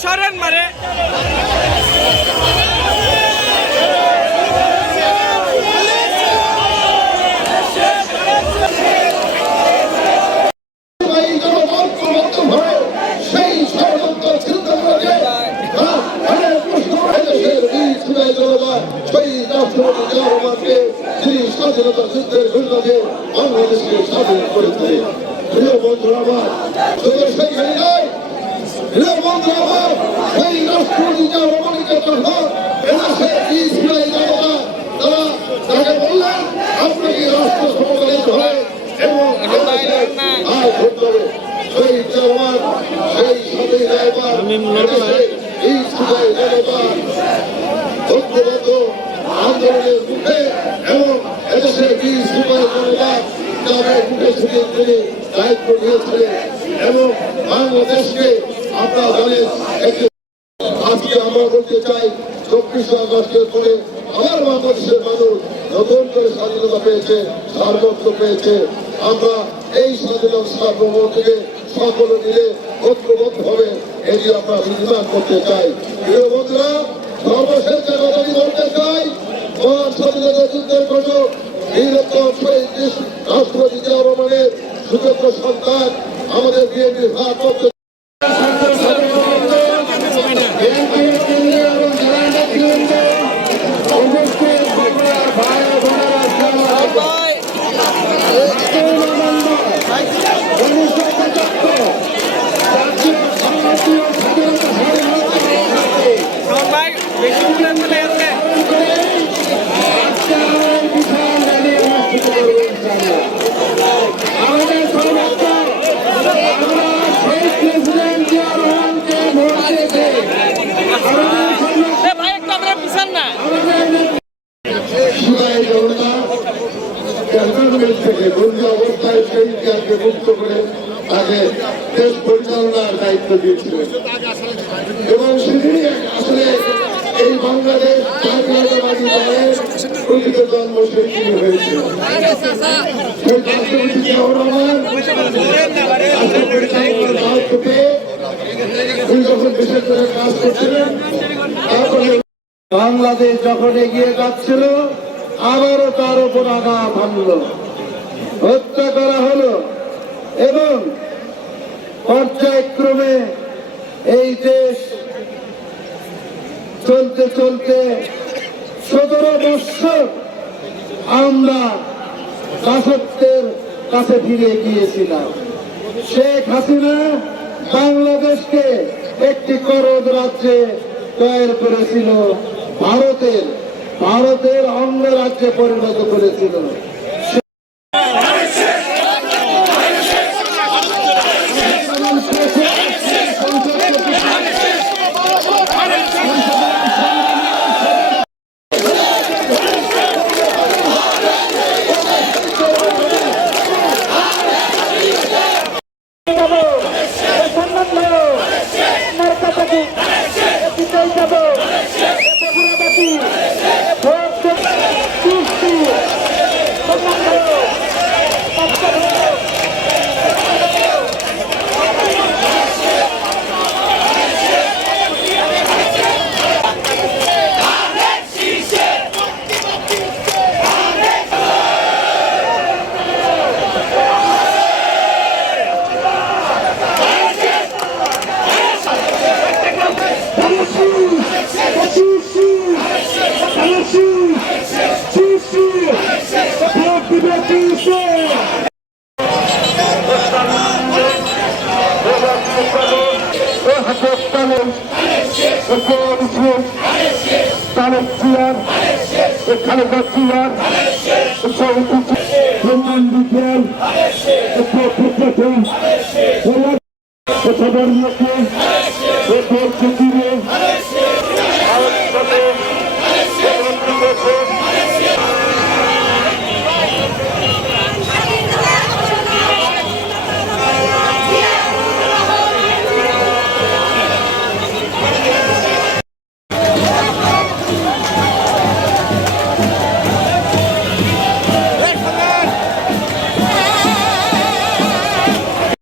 সরেন মারে। সেই স্বাধীনতা যুদ্ধের ঘটনাকে বাংলাদেশকে স্বাধীন করেছিলেন প্রিয় বন্ধুরা আমার শুধু সেইখানে নয় বন্ধুরা আমার সেই রাষ্ট্রপতি জিয়া রহমানকে যখন এদেশের বীর সুদাই জনতা তারা তাকে বললেন সমকালে ধরে এবং আয় করতে হবে সেই জওয়ান সেই সাথে এই সুদাই জনতা ঐক্যবদ্ধ আন্দোলনের মুখে এবং বীর সুদাই জনতা তাদের মুখে ছড়িয়ে তিনি দায়িত্ব নিয়েছিলেন এবং বাংলাদেশকে আপনারা জানেন আজকে আমরা বলতে চাই, চব্বিশে আগস্টের পরে আবার বাংলাদেশের মানুষ নতুন করে স্বাধীনতা পেয়েছে, সার্বত্র পেয়েছে। আমরা এই স্বাধীনতা সার্বভৌমত্বকে সকলে মিলে ঐক্যবদ্ধ হবে এটি আমরা নির্মাণ করতে চাই। প্রিয় বন্ধুরা, সর্বশেষ যে কথাটি বলতে চাই, মহান স্বাধীনতা যুদ্ধের বীরত্তম রাষ্ট্রপতি রহমানের সুযোগ্য সন্তান আমাদের বিএনপির ভারপ্রাপ্ত ক্যান্টনমেন্ট থেকে বন্দি অবস্থায় জ্ঞানকে মুক্ত করে তাকে দেশ পরিচালনার দায়িত্ব দিয়েছিলেন। এবং সেদিনই আসলে এই বাংলাদেশ জাতীয়তাবাদী দলের প্রকৃত জন্ম সেদিনই বাংলাদেশ যখন এগিয়ে যাচ্ছিল, আবারও তার উপর আঘাত হানল। হত্যা করা হলো এবং পর্যায়ক্রমে এই দেশ চলতে চলতে সতেরো বৎসর আমরা দাসত্বের কাছে ফিরে গিয়েছিলাম। শেখ হাসিনা বাংলাদেশকে একটি করদ রাজ্যে তৈরি করেছিল, ভারতের ভারতের অঙ্গরাজ্যে পরিণত করেছিল। তালেক চেয়ার খালেদা চেয়ার মুখে